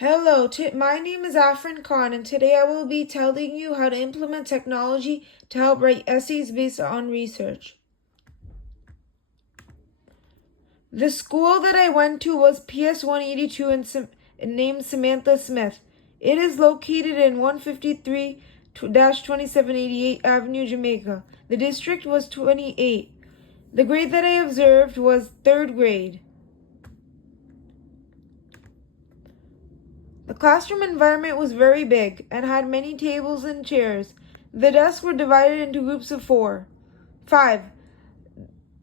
Hello, my name is Afrin Khan, and today I will be telling you how to implement technology to help write essays based on research. The school that I went to was PS 182 and named Samantha Smith. It is located in 153-2788 Avenue, Jamaica. The district was 28. The grade that I observed was 3rd grade. The classroom environment was very big and had many tables and chairs. The desks were divided into groups of 4. 5.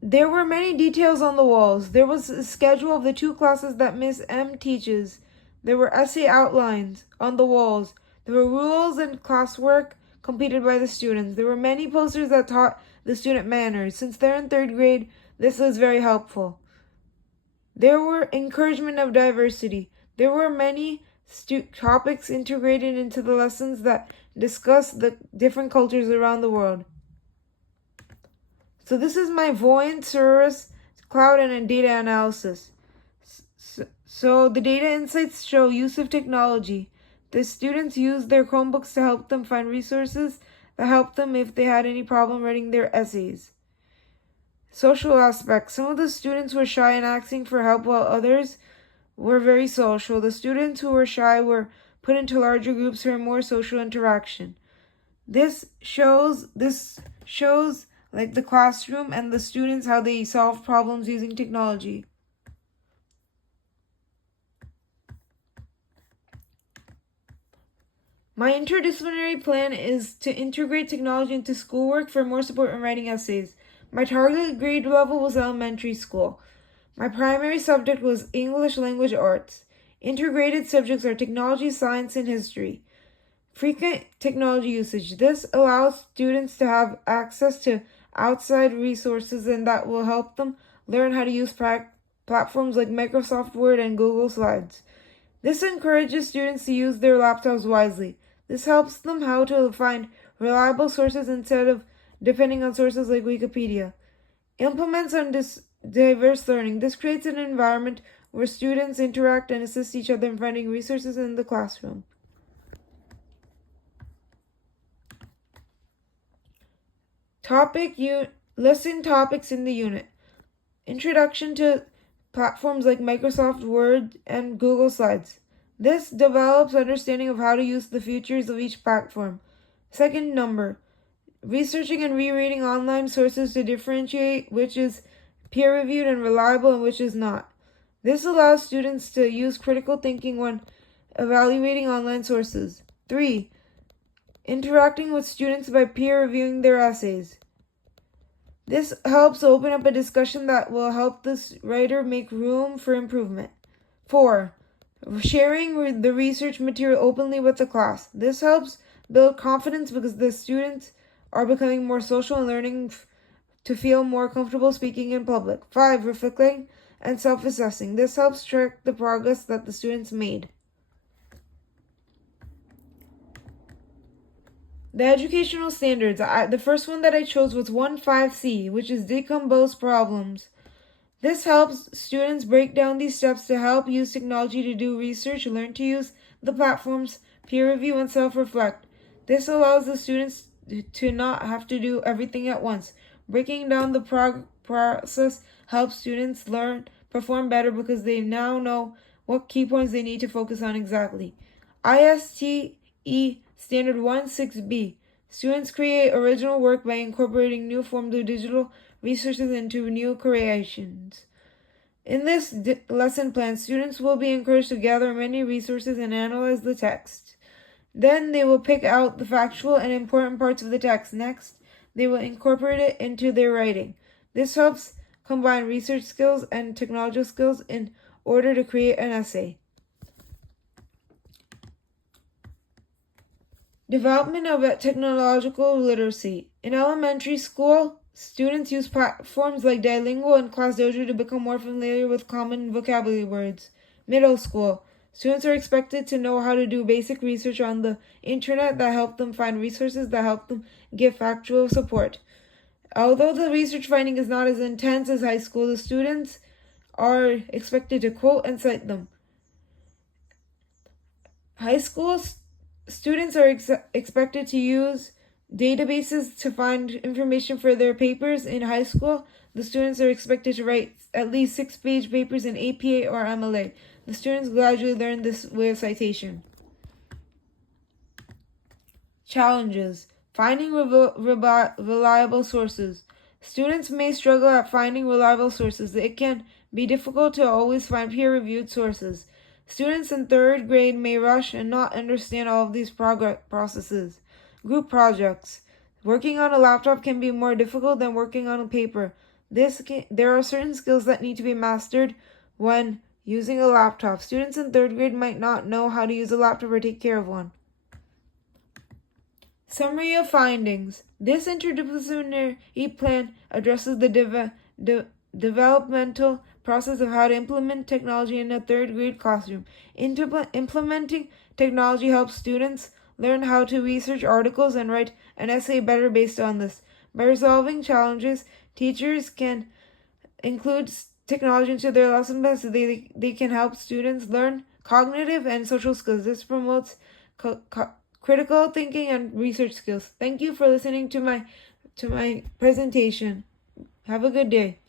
There were many details on the walls. There was a schedule of the 2 classes that Miss M teaches. There were essay outlines on the walls. There were rules and classwork completed by the students. There were many posters that taught the student manners. Since they're in 3rd grade, this was very helpful. There were encouragement of diversity. There were many topics integrated into the lessons that discuss the different cultures around the world. So this is my Voyant, Cirrus, Cloud, and a data analysis. So the data insights show use of technology. The students used their Chromebooks to help them find resources that helped them if they had any problem writing their essays. Social aspects. Some of the students were shy and asking for help, while others were very social. The students who were shy were put into larger groups for more social interaction. This shows like the classroom and the students how they solve problems using technology. My interdisciplinary plan is to integrate technology into schoolwork for more support in writing essays. My target grade level was elementary school. My primary subject was English Language Arts. Integrated subjects are technology, science, and history. Frequent technology usage. This allows students to have access to outside resources, and that will help them learn how to use platforms like Microsoft Word and Google Slides. This encourages students to use their laptops wisely. This helps them how to find reliable sources instead of depending on sources like Wikipedia. Implements on diverse learning. This creates an environment where students interact and assist each other in finding resources in the classroom. Listen topics in the unit. Introduction to platforms like Microsoft Word and Google Slides. This develops understanding of how to use the features of each platform. Second number. Researching and rereading online sources to differentiate which is peer-reviewed and reliable and which is not. This allows students to use critical thinking when evaluating online sources. 3. Interacting with students by peer-reviewing their essays. This helps open up a discussion that will help the writer make room for improvement. 4. Sharing the research material openly with the class. This helps build confidence because the students are becoming more social and learning to feel more comfortable speaking in public. 5. Reflecting and self-assessing. This helps track the progress that the students made. The educational standards. The first one that I chose was 1.5c, which is decompose problems. This helps students break down these steps to help use technology to do research, learn to use the platforms, peer review, and self-reflect. This allows the students to not have to do everything at once. Breaking down the process helps students perform better because they now know what key points they need to focus on exactly. ISTE Standard 1.6b. Students create original work by incorporating new forms of digital resources into new creations. In this lesson plan, students will be encouraged to gather many resources and analyze the text. Then they will pick out the factual and important parts of the text. Next, they will incorporate it into their writing. This helps combine research skills and technological skills in order to create an essay. Development of technological literacy. In elementary school, students use platforms like Duolingo and ClassDojo to become more familiar with common vocabulary words. Middle school, students are expected to know how to do basic research on the internet that help them find resources that help them give factual support. Although the research finding is not as intense as high school, the students are expected to quote and cite them. High school students are expected to use databases to find information for their papers. In high school, the students are expected to write at least 6-page papers in APA or MLA. The students gradually learn this way of citation. Challenges. Finding reliable sources. Students may struggle at finding reliable sources. It can be difficult to always find peer-reviewed sources. Students in third grade may rush and not understand all of these processes. Group projects. Working on a laptop can be more difficult than working on a paper. There are certain skills that need to be mastered when using a laptop. Students in third grade might not know how to use a laptop or take care of one. Summary of findings. This interdisciplinary plan addresses the developmental process of how to implement technology in a third grade classroom. Implementing technology helps students learn how to research articles and write an essay better based on this. By resolving challenges, teachers can include technology into their lesson plans so they can help students learn cognitive and social skills. This promotes critical thinking and research skills. Thank you for listening to my presentation. Have a good day.